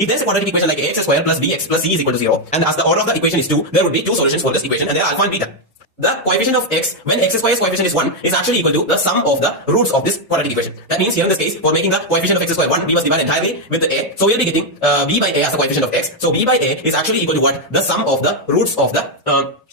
If there is a quadratic equation like ax square plus bx plus c is equal to 0, and as the order of the equation is 2, there would be two solutions for this equation, and they are alpha and beta. The coefficient of x when x square's coefficient is 1 is actually equal to the sum of the roots of this quadratic equation. That means here in this case, for making the coefficient of x square 1, we must divide entirely with the a. So we will be getting b by a as the coefficient of x. So b by a is actually equal to what? The sum of the roots of the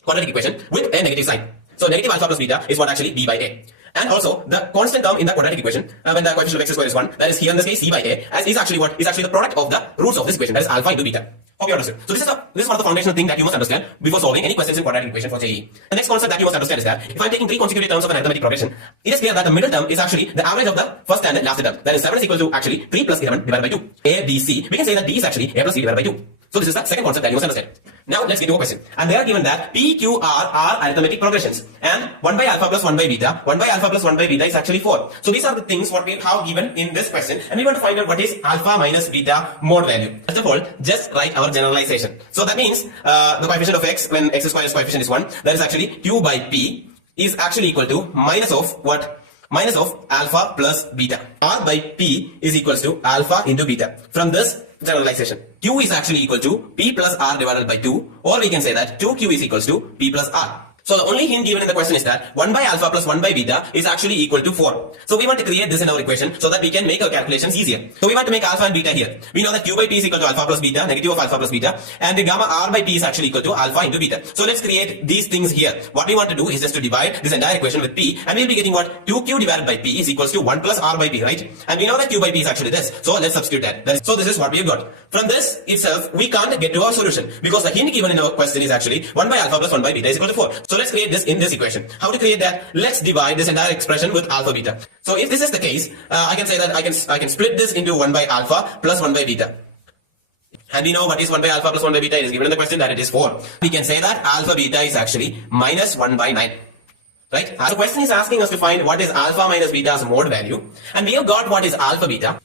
quadratic equation with a negative sign. So negative alpha plus beta is what actually b by a. And also the constant term in the quadratic equation when the coefficient of x square is 1, that is here in this case c by a, as is actually what? Is actually the product of the roots of this equation, that is alpha into beta. Hope you understood. So this is one of the foundational thing that you must understand before solving any questions in quadratic equation for JEE. The next concept that you must understand is that if I'm taking three consecutive terms of an arithmetic progression, it is clear that the middle term is actually the average of the first and last term. That is 7 is equal to actually 3 plus 11 divided by 2. A, B, C. We can say that D is actually A plus C divided by 2. So this is the second concept that you must understand. Now let's get to a question. And they are given that P, Q, R are arithmetic progressions. And 1 by alpha plus 1 by beta. 1 by alpha plus 1 by beta is actually 4. So these are the things what we have given in this question. And we want to find out what is alpha minus beta mode value. First of all, just write our generalization. So that means the coefficient of x when x square's coefficient is 1, that is actually Q by P is actually equal to minus of what? Minus of alpha plus beta. R by P is equals to alpha into beta. From this generalization, Q is actually equal to P plus R divided by 2, or we can say that 2Q is equals to P plus R. So the only hint given in the question is that 1 by alpha plus 1 by beta is actually equal to 4. So we want to create this in our equation so that we can make our calculations easier. So we want to make alpha and beta here. We know that Q by P is equal to alpha plus beta, negative of alpha plus beta, and the gamma R by P is actually equal to alpha into beta. So let's create these things here. What we want to do is just to divide this entire equation with P, and we'll be getting what? 2Q divided by P is equals to 1 plus R by P, right? And we know that Q by P is actually this. So let's substitute that. So this is what we have got. From this itself, we can't get to our solution because the hint given in our question is actually 1 by alpha plus 1 by beta is equal to 4. So let's create this in this equation. How to create that? Let's divide this entire expression with alpha beta. So if this is the case, I can say that I can split this into 1 by alpha plus 1 by beta. And we know what is 1 by alpha plus 1 by beta. It is given in the question that it is 4. We can say that alpha beta is actually minus 1 by 9. Right? The question is asking us to find what is alpha minus beta's mode value. And we have got what is alpha beta.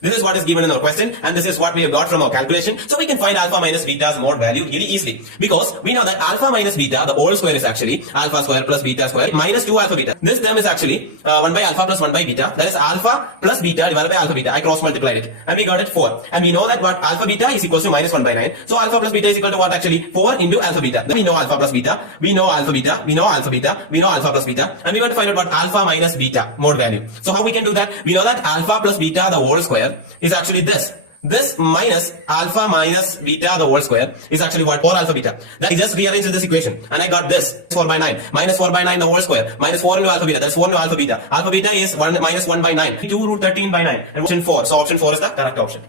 This is what is given in our question, and this is what we have got from our calculation. So we can find alpha minus beta's mode value really easily, because we know that alpha minus beta, the whole square, is actually alpha square plus beta square minus 2 alpha beta. This term is actually 1 by alpha plus 1 by beta. That is alpha plus beta divided by alpha beta. I cross multiplied it, and we got it 4. And we know that what alpha beta is equals to minus 1 by 9. So alpha plus beta is equal to what actually? 4 into alpha beta. Then we know alpha plus beta, we know alpha beta, we know alpha beta, we know alpha plus beta, and we want to find out what alpha minus beta mode value. So how we can do that? We know that alpha plus beta the whole square is actually this minus alpha minus beta the whole square is actually what? 4 alpha beta. That I just rearranged this equation, and I got this 4 by 9 minus 4 by 9 the whole square minus 4 into alpha beta. That's 4 into alpha beta. Alpha beta is 1 minus 1 by 9, 2 root 13 by 9, and option 4. So option 4 is the correct option.